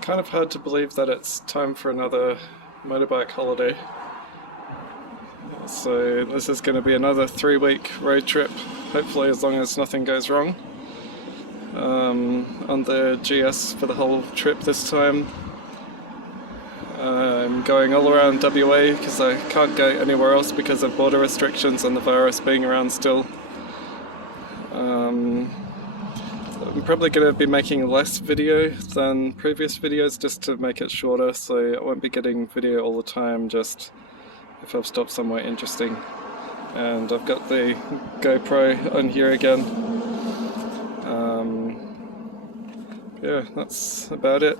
kind of hard to believe that it's time for another motorbike holiday. So this is going to be another 3-week road trip, hopefully as long as nothing goes wrong. On the GS for the whole trip this time. I'm going all around WA because I can't go anywhere else because of border restrictions and the virus being around still. I'm probably going to be making less video than previous videos just to make it shorter, so I won't be getting video all the time, just if I've stopped somewhere interesting. And I've got the GoPro on here again. Yeah, that's about it.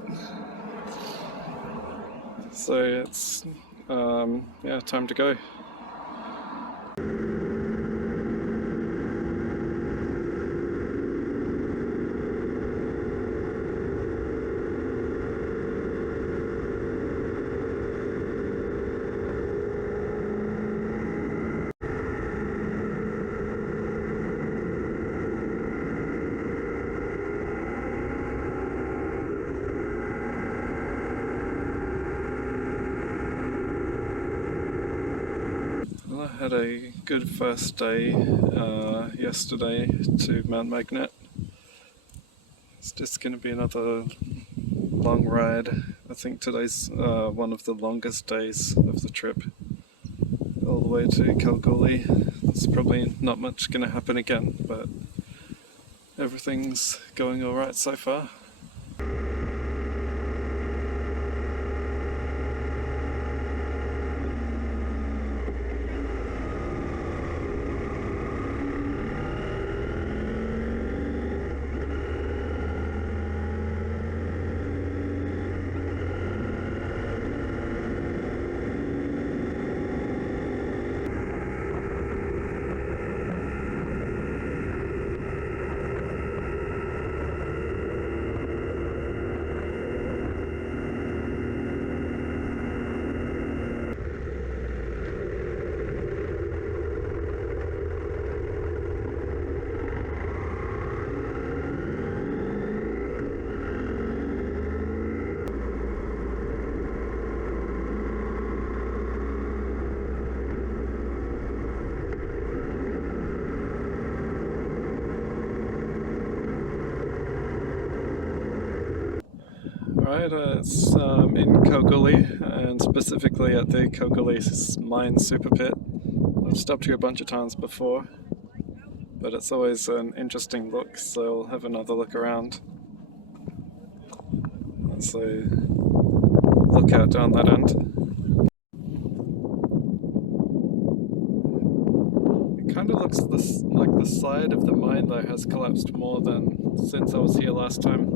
So it's yeah, time to go. I had a good first day yesterday to Mount Magnet. It's just going to be another long ride. I think today's one of the longest days of the trip, all the way to Kalgoorlie. There's probably not much going to happen again, but everything's going alright so far. Right, it's in Kalgoorlie, and specifically at the Kalgoorlie Mine Super Pit. I've stopped here a bunch of times before, but it's always an interesting look, so I'll have another look around. So, look out down that end. It kind of looks like the side of the mine though has collapsed more than since I was here last time.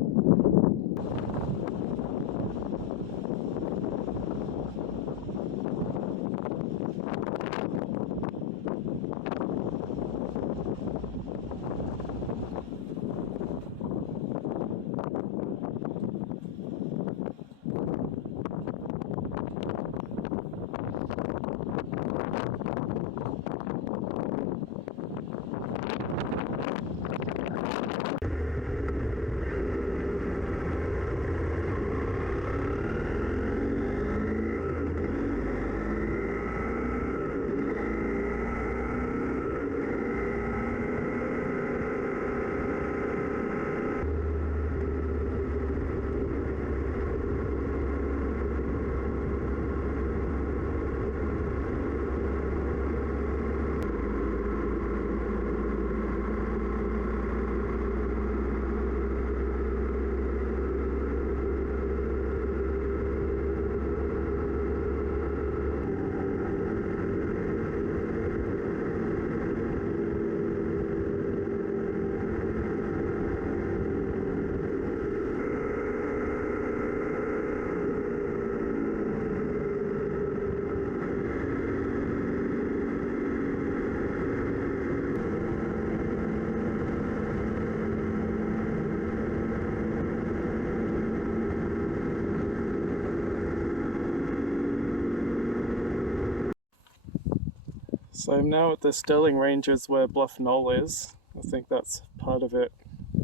So I'm now at the Stirling Ranges where Bluff Knoll is. I think that's part of it,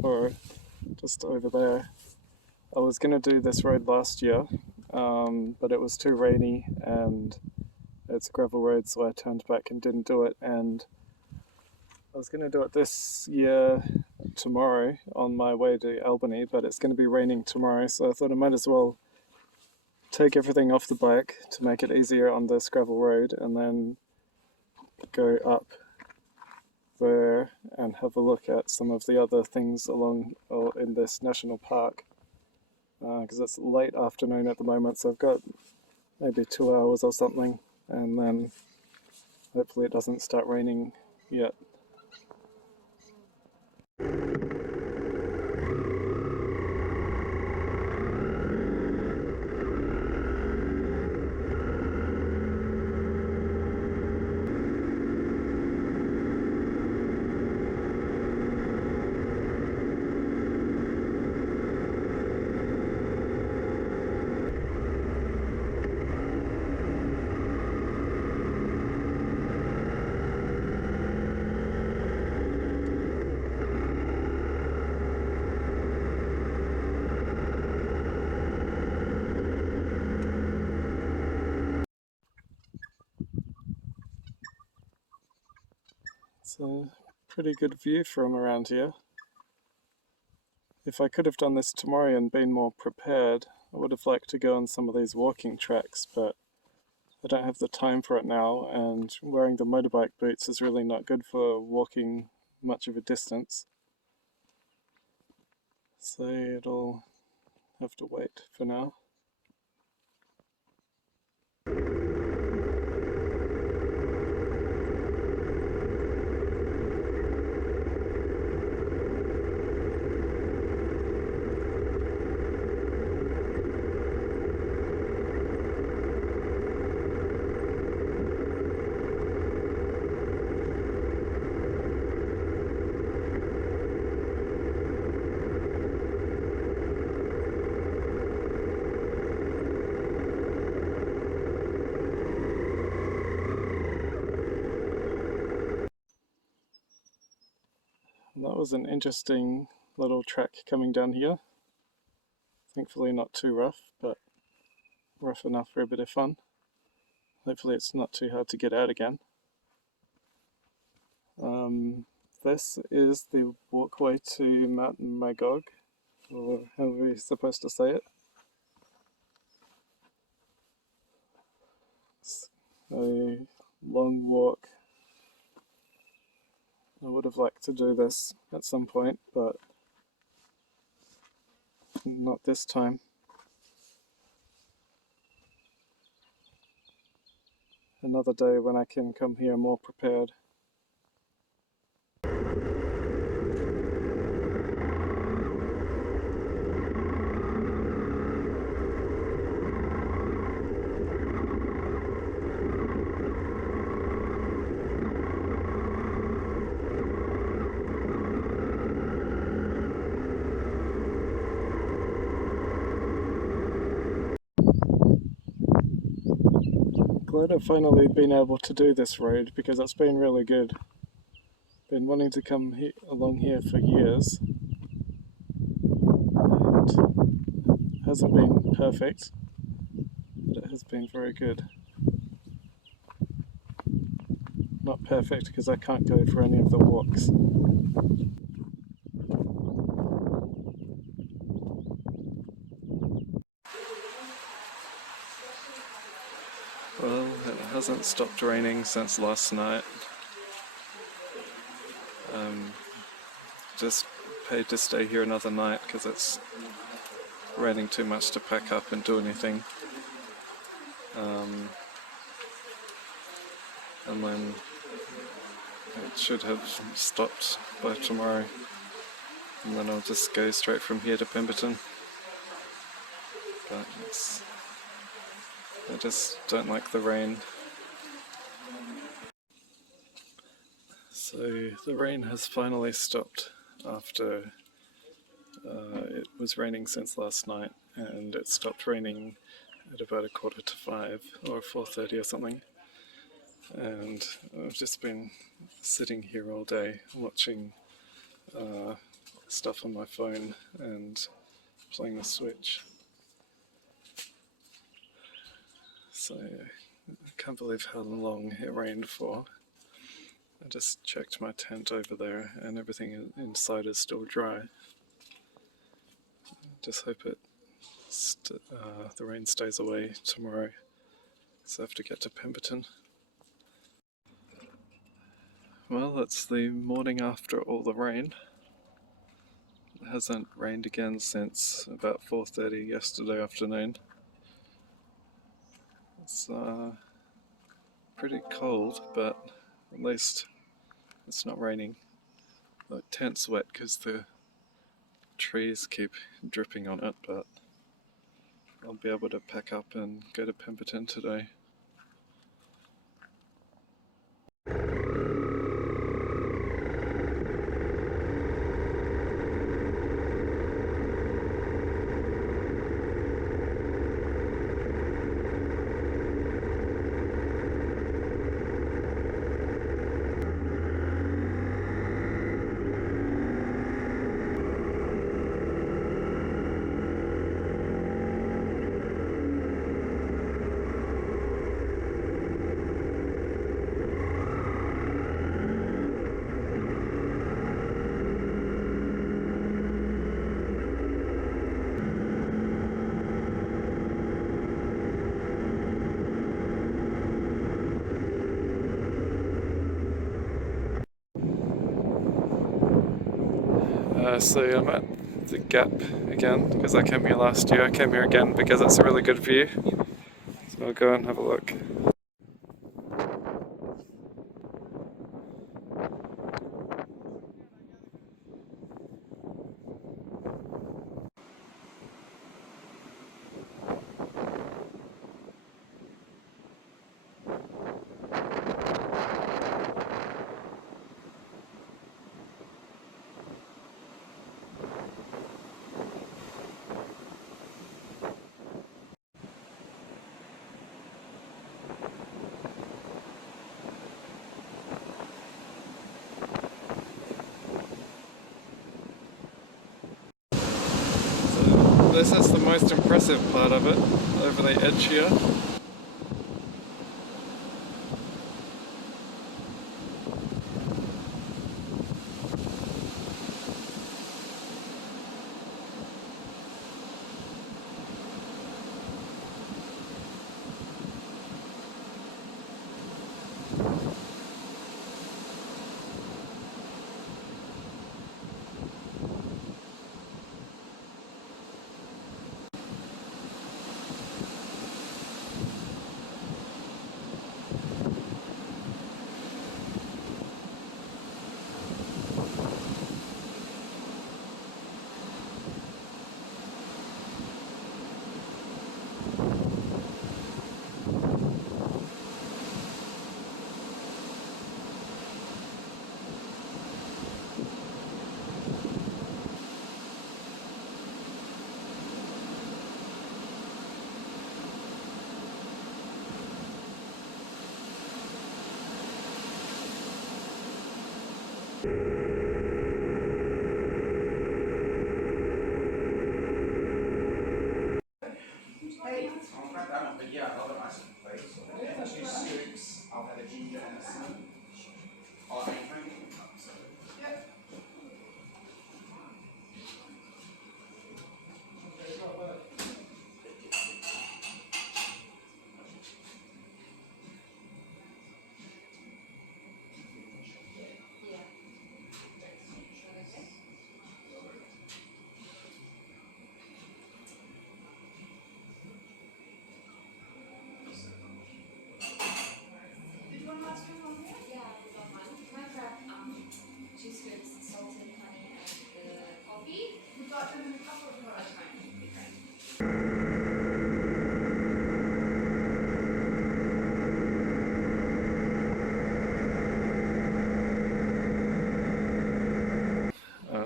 or just over there. I was going to do this road last year, but it was too rainy and it's a gravel road, so I turned back and didn't do it. And I was going to do it this year tomorrow on my way to Albany, but it's going to be raining tomorrow, so I thought I might as well take everything off the bike to make it easier on this gravel road and then go up there and have a look at some of the other things along in this national park, because it's late afternoon at the moment, so I've got maybe 2 hours or something, and then hopefully it doesn't start raining yet. It's a pretty good view from around here. If I could have done this tomorrow and been more prepared, I would have liked to go on some of these walking tracks, but I don't have the time for it now, and wearing the motorbike boots is really not good for walking much of a distance. So it'll have to wait for now. And that was an interesting little track coming down here. Thankfully not too rough, but rough enough for a bit of fun. Hopefully it's not too hard to get out again. This is the walkway to Mount Magog, or however you're supposed to say it. It's a long walk. I would have liked to do this at some point, but not this time. Another day when I can come here more prepared. Glad I've finally been able to do this road because it's been really good. Been wanting to come along here for years, and it hasn't been perfect, but it has been very good. Not perfect because I can't go for any of the walks. Well, it hasn't stopped raining since last night. Just paid to stay here another night because it's raining too much to pack up and do anything. And then it should have stopped by tomorrow. And then I'll just go straight from here to Pemberton. But I just don't like the rain. So the rain has finally stopped after it was raining since last night, and it stopped raining at about 4:45 or 4:30 or something. And I've just been sitting here all day watching stuff on my phone and playing the Switch. So I can't believe how long it rained for. I just checked my tent over there and everything inside is still dry. Just hope the rain stays away tomorrow, so I have to get to Pemberton. Well, it's the morning after all the rain. It hasn't rained again since about 4:30 yesterday afternoon. It's pretty cold, but at least it's not raining. The tent's wet because the trees keep dripping on it, but I'll be able to pack up and go to Pemberton today. So I'm at the Gap again because I came here last year. I came here again because it's a really good view. So I'll go and have a look. This is the most impressive part of it, over the edge here.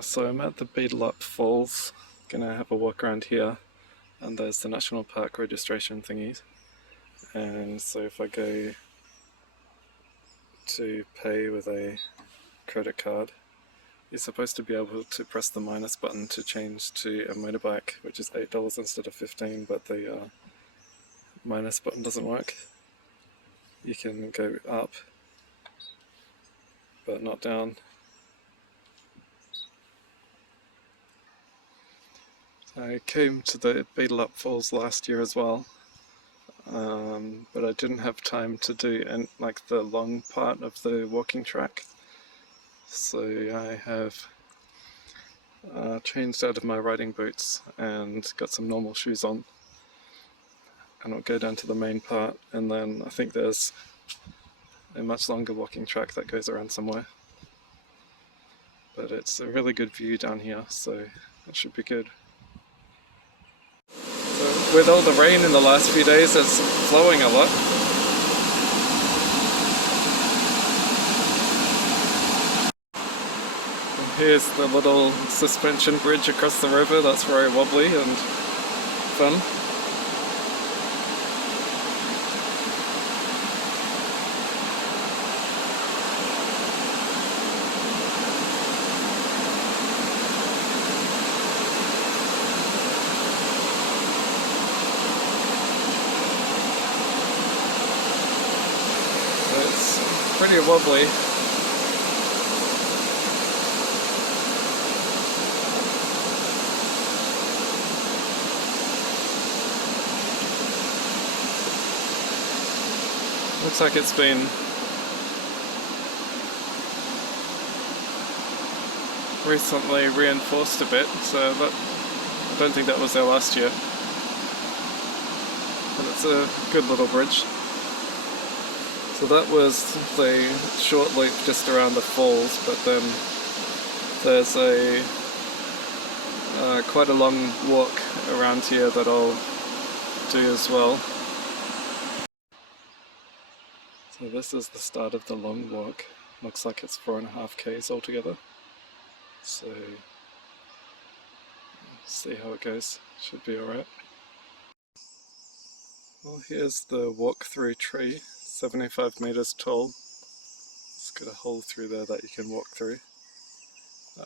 So I'm at the Beedelup Falls, gonna have a walk around here, and there's the National Park registration thingies. And so if I go to pay with a credit card, you're supposed to be able to press the minus button to change to a motorbike, which is $8 instead of $15, but the minus button doesn't work. You can go up, but not down. I came to the Beedelup Falls last year as well, but I didn't have time to do like the long part of the walking track, so I have changed out of my riding boots and got some normal shoes on, and I'll go down to the main part, and then I think there's a much longer walking track that goes around somewhere, but it's a really good view down here, so it should be good. With all the rain in the last few days, it's flowing a lot. And here's the little suspension bridge across the river. That's very wobbly and fun. Pretty wobbly. Looks like it's been recently reinforced a bit, so I don't think that was there last year. But it's a good little bridge. So that was the short loop just around the falls, but then there's quite a long walk around here that I'll do as well. So this is the start of the long walk. Looks like it's 4.5 km altogether. So see how it goes. Should be alright. Well, here's the walk-through tree. 75 meters tall. It's got a hole through there that you can walk through.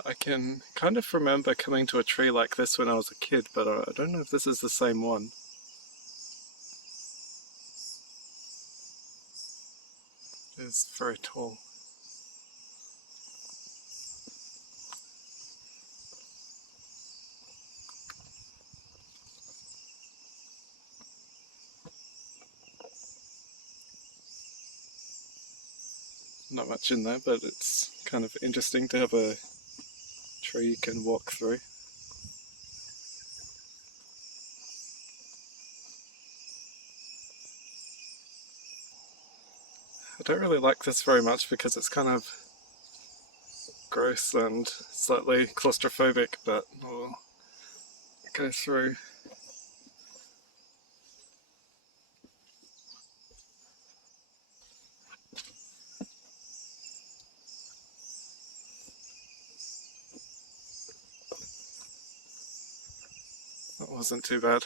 I can kind of remember coming to a tree like this when I was a kid, but I don't know if this is the same one. It's very tall. Not much in there, but it's kind of interesting to have a tree you can walk through. I don't really like this very much because it's kind of gross and slightly claustrophobic, but we'll go through. That wasn't too bad.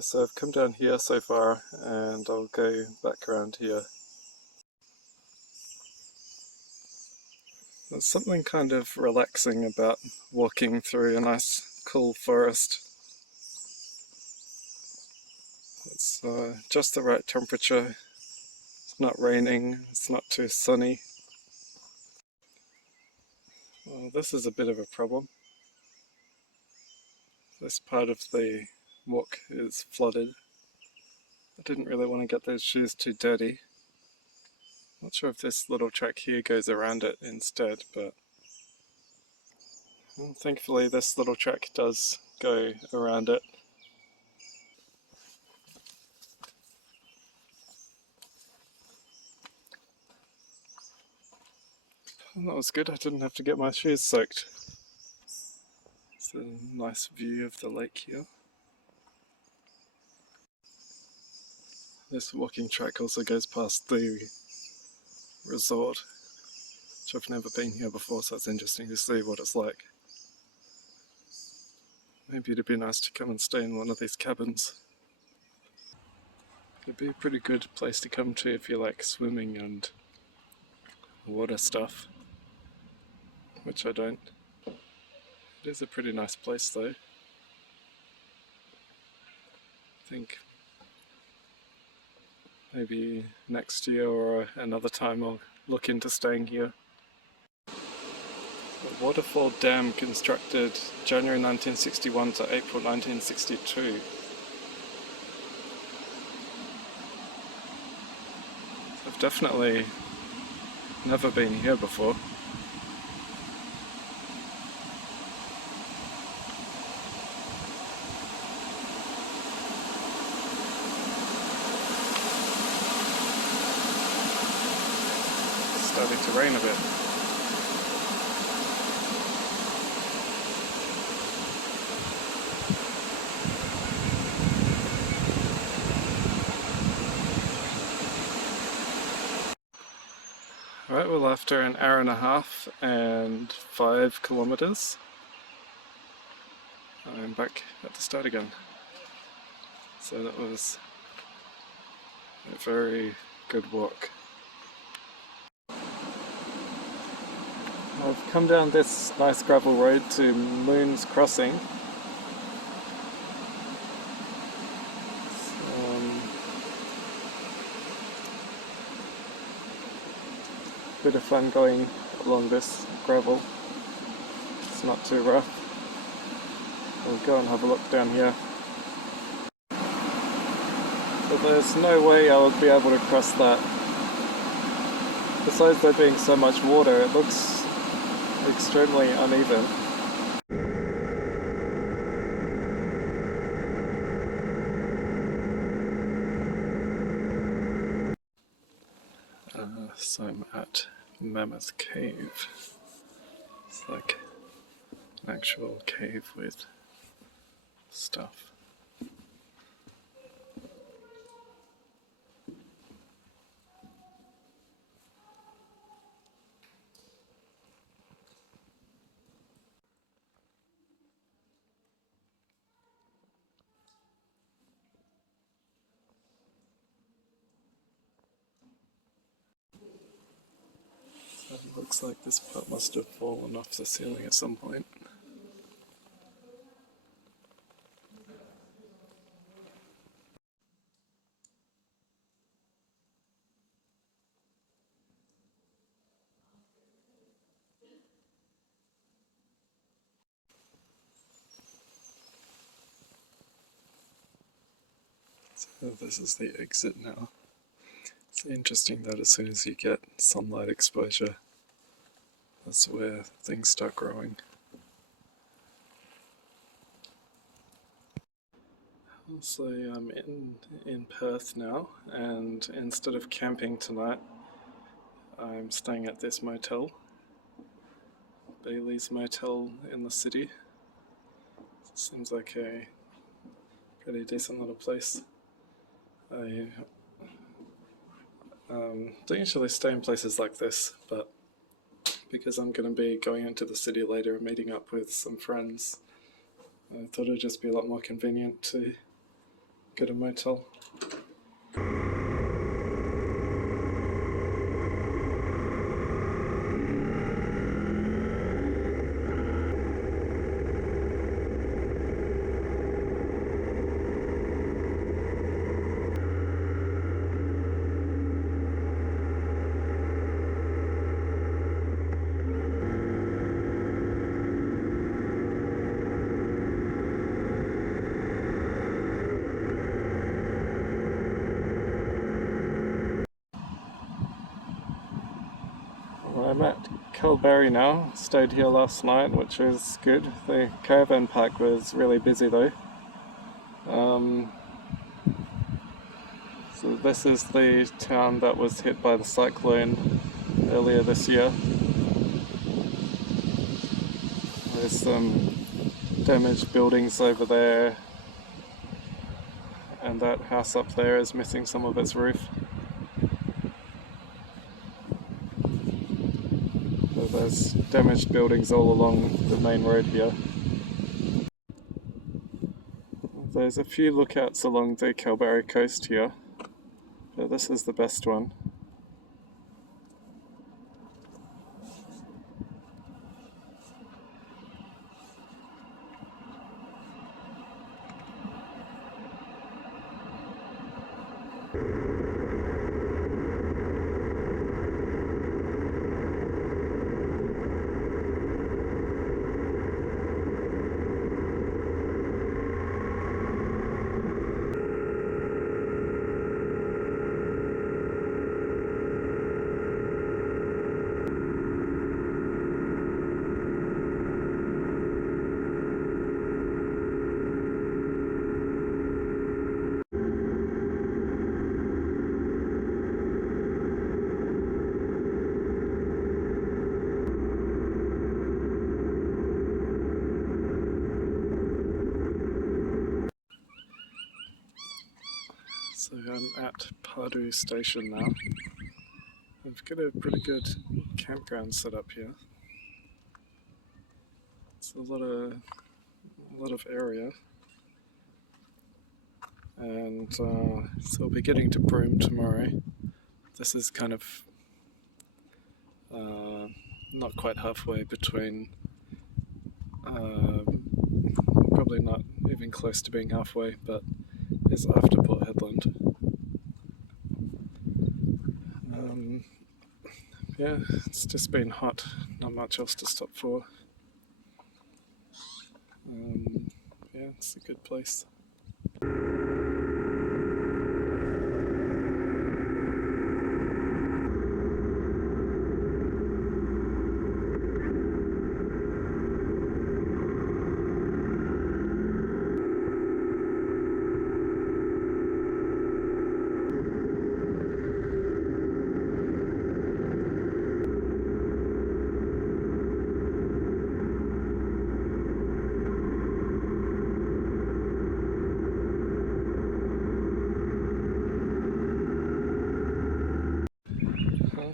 So I've come down here so far, and I'll go back around here. There's something kind of relaxing about walking through a nice cool forest. It's just the right temperature. It's not raining, it's not too sunny. Well, this is a bit of a problem. This part of the walk is flooded. I didn't really want to get those shoes too dirty. Not sure if this little track here goes around it instead, but well, thankfully this little track does go around it. And that was good, I didn't have to get my shoes soaked. It's a nice view of the lake here. This walking track also goes past the resort, which I've never been here before, so it's interesting to see what it's like. Maybe it'd be nice to come and stay in one of these cabins. It'd be a pretty good place to come to if you like swimming and water stuff. which I don't. It is a pretty nice place though. I think maybe next year or another time I'll look into staying here. A waterfall dam constructed January 1961 to April 1962. I've definitely never been here before. It's starting to rain a bit. Right, well, after an hour and a half and 5 kilometers, I'm back at the start again. So that was a very good walk. I've come down this nice gravel road to Moon's Crossing. Bit of fun going along this gravel. It's not too rough. We'll go and have a look down here. So there's no way I would be able to cross that. Besides there being so much water, it looks extremely uneven. So I'm at Mammoth Cave. It's like an actual cave with stuff. It looks like this part must have fallen off the ceiling at some point. So this is the exit now. It's interesting that as soon as you get sunlight exposure, that's where things start growing. So I'm in Perth now, and instead of camping tonight, I'm staying at this motel, Bailey's Motel in the city. Seems like a pretty decent little place. I don't usually stay in places like this, but because I'm going to be going into the city later and meeting up with some friends, I thought it'd just be a lot more convenient to get a motel. I'm at Kalgoorlie now. Stayed here last night, which was good. The caravan park was really busy though. So this is the town that was hit by the cyclone earlier this year. There's some damaged buildings over there, and that house up there is missing some of its roof. So there's damaged buildings all along the main road here. There's a few lookouts along the Kalgoorlie coast here, but this is the best one. So I'm at Pardu station now. I've got a pretty good campground set up here. It's a lot of area, and so I'll be getting to Broome tomorrow. This is kind of not quite halfway between, probably not even close to being halfway, but it's after Port Hedland. Yeah, it's just been hot, not much else to stop for. Yeah, it's a good place.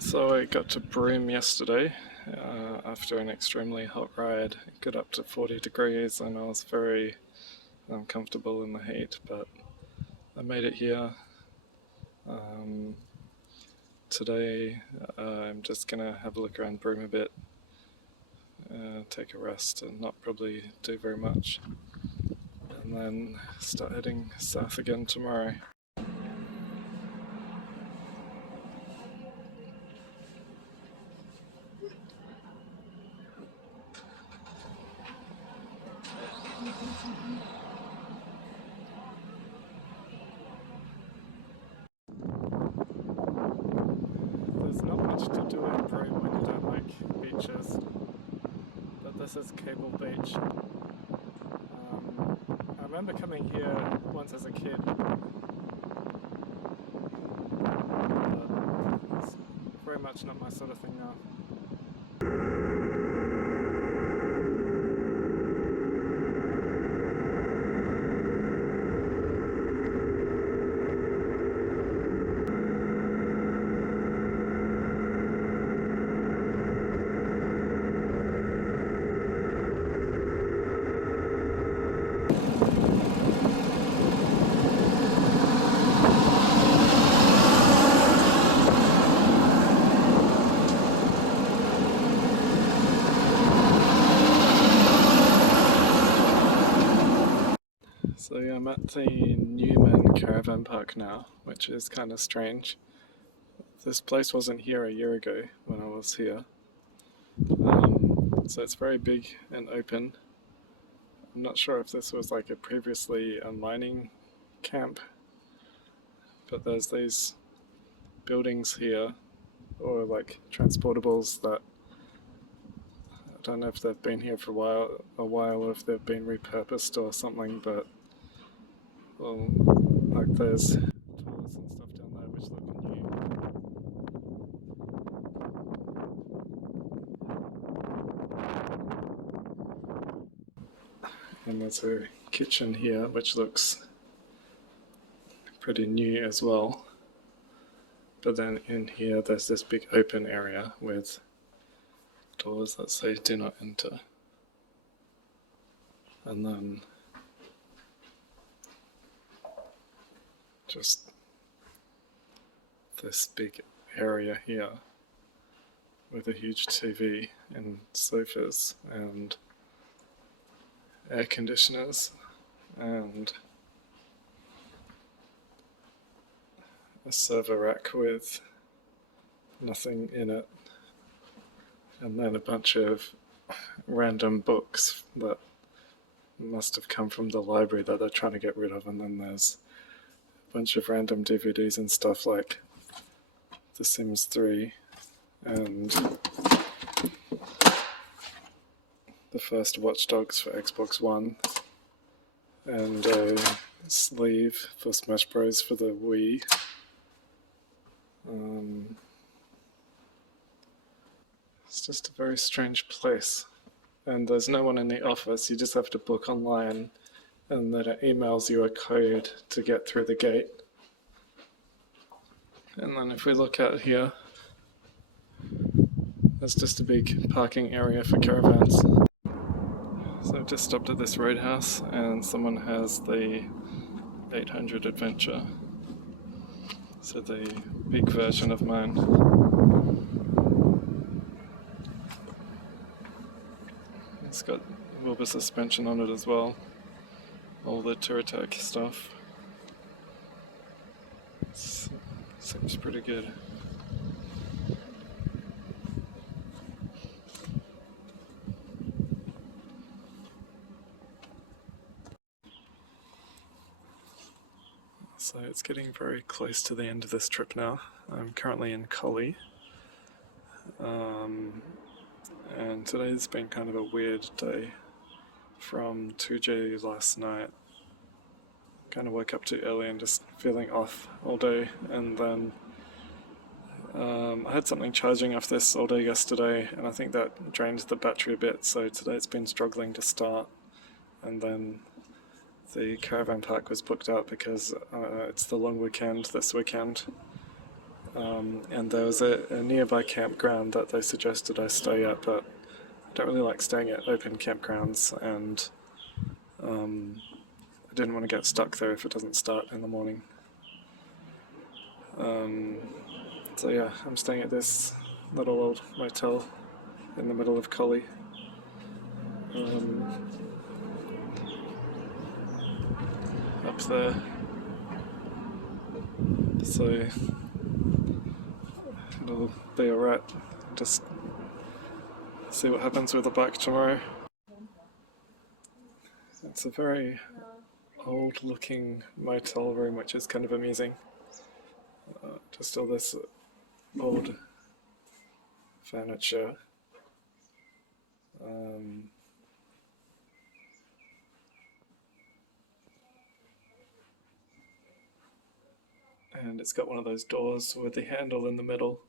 So I got to Broome yesterday after an extremely hot ride. It got up to 40 degrees and I was very uncomfortable in the heat, but I made it here. Today I'm just going to have a look around Broome a bit, take a rest and not probably do very much, and then start heading south again tomorrow. There's not much to do in Broome when you don't like beaches, but this is Cable Beach. I remember coming here once as a kid, but it's very much not my sort of thing now. So yeah, I'm at the Newman caravan park now, which is kind of strange. This place wasn't here a year ago when I was here. So it's very big and open. I'm not sure if this was like previously a mining camp, but there's these buildings here, or like transportables that I don't know if they've been here for a while or if they've been repurposed or something, but well, like there's toilets and stuff down there which look new. And there's a kitchen here which looks pretty new as well. But then in here there's this big open area with doors that say do not enter. And then just this big area here with a huge TV and sofas and air conditioners and a server rack with nothing in it, and then a bunch of random books that must have come from the library that they're trying to get rid of, and then there's a bunch of random DVDs and stuff like The Sims 3 and the first Watch Dogs for Xbox One, and a sleeve for Smash Bros for the Wii. It's just a very strange place, and there's no one in the office. You just have to book online, and then it emails you a code to get through the gate. And then if we look out here, there's just a big parking area for caravans. So I've just stopped at this roadhouse and someone has the 800 Adventure. So the big version of mine. It's got Wilbur suspension on it as well. All the Touratech stuff. Seems pretty good. So it's getting very close to the end of this trip now. I'm currently in Collie. And today's been kind of a weird day. From 2G last night, kind of woke up too early and just feeling off all day, and then I had something charging off this all day yesterday, and I think that drained the battery a bit, so today it's been struggling to start. And then the caravan park was booked out because it's the long weekend this weekend, and there was a nearby campground that they suggested I stay at, but I don't really like staying at open campgrounds, and I didn't want to get stuck there if it doesn't start in the morning. So yeah, I'm staying at this little old motel in the middle of Collie. Up there. So it'll be alright. Just see what happens with the bike tomorrow. It's a very old looking motel room, which is kind of amusing. Just all this old furniture. And it's got one of those doors with the handle in the middle,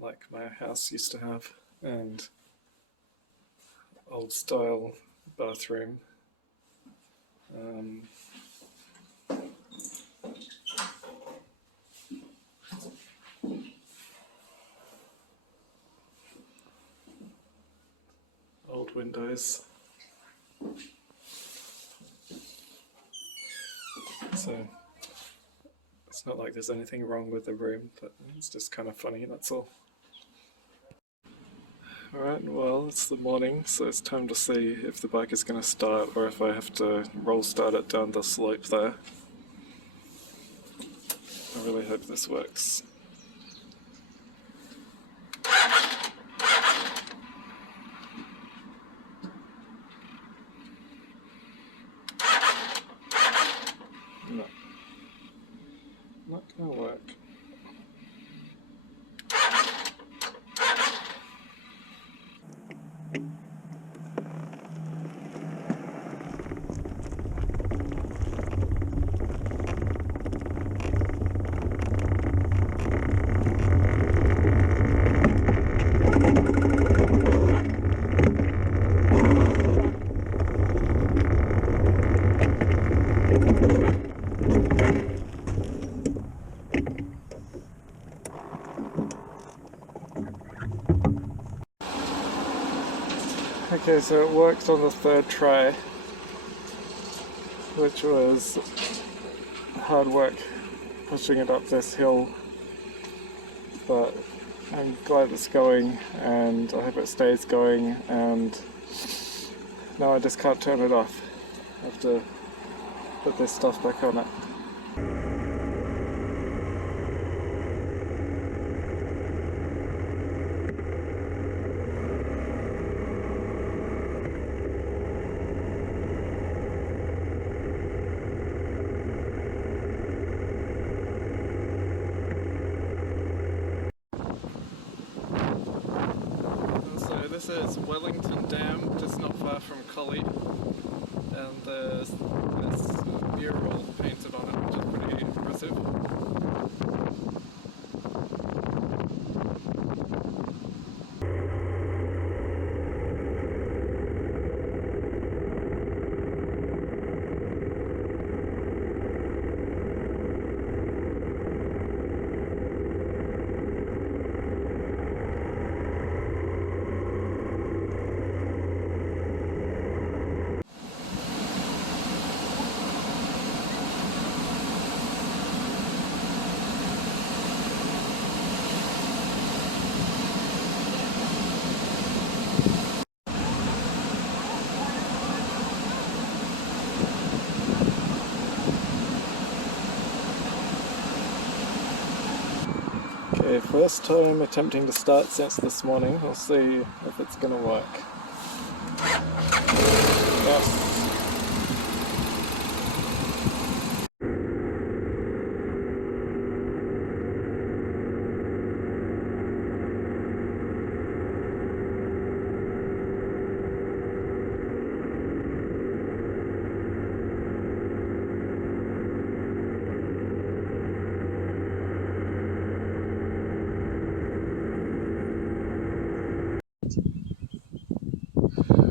like my house used to have, and old style bathroom. Old windows. So it's not like there's anything wrong with the room, but it's just kind of funny, that's all. Alright, well, it's the morning, so it's time to see if the bike is going to start or if I have to roll start it down the slope there. I really hope this works. No. Not going to work. Okay, so it worked on the third try, which was hard work pushing it up this hill, but I'm glad it's going and I hope it stays going, and now I just can't turn it off. I have to put this stuff back on it. This is Wellington Dam, just not far from Collie, and there's this mural painted on it, which is pretty impressive. Okay, first time attempting to start since this morning. We'll see if it's gonna work. Yes.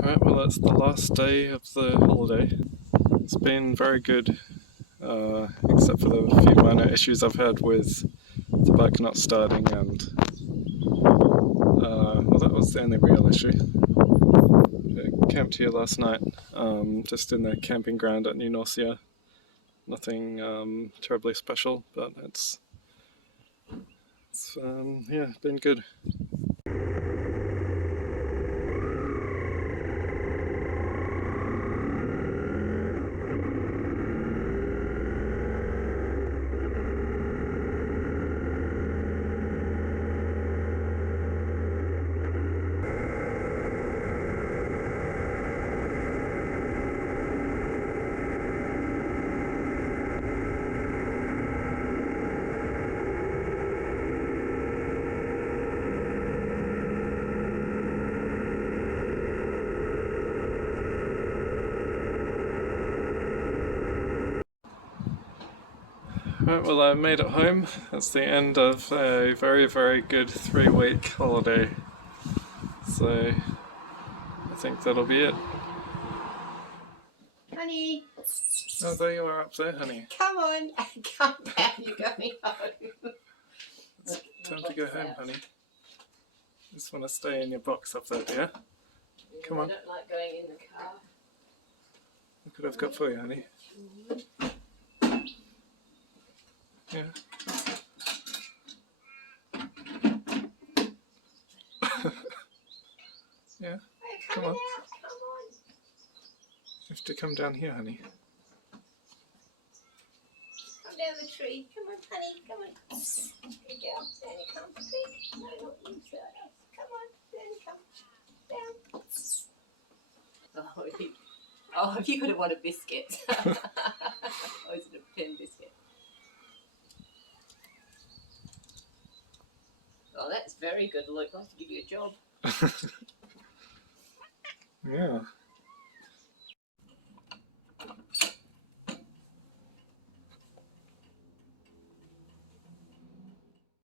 Right, well, it's the last day of the holiday. It's been very good, except for the few minor issues I've had with the bike not starting, and well, that was the only real issue. I camped here last night, just in the camping ground at New Norcia. Nothing terribly special, but it's yeah, been good. Right, well, I made it home. That's the end of a very, very good 3-week holiday. So, I think that'll be it. Honey! Oh, there you are up there, honey. Come on! Come down, you're going home. It's time to go home, honey. Just want to stay in your box up there, dear. Come on. I don't like going in the car. Look what I've got for you, honey. Yeah. Yeah. Come on. Come on. You have to come down here, honey. Come down the tree. Come on, honey. Come on. Good girl. Down you come. No, not you, sir. Come on. Down you come. Down. Oh, if you could have won a biscuit. Or is it a pen biscuit? Oh, that's very good, Luke. I'll have to give you a job. Yeah.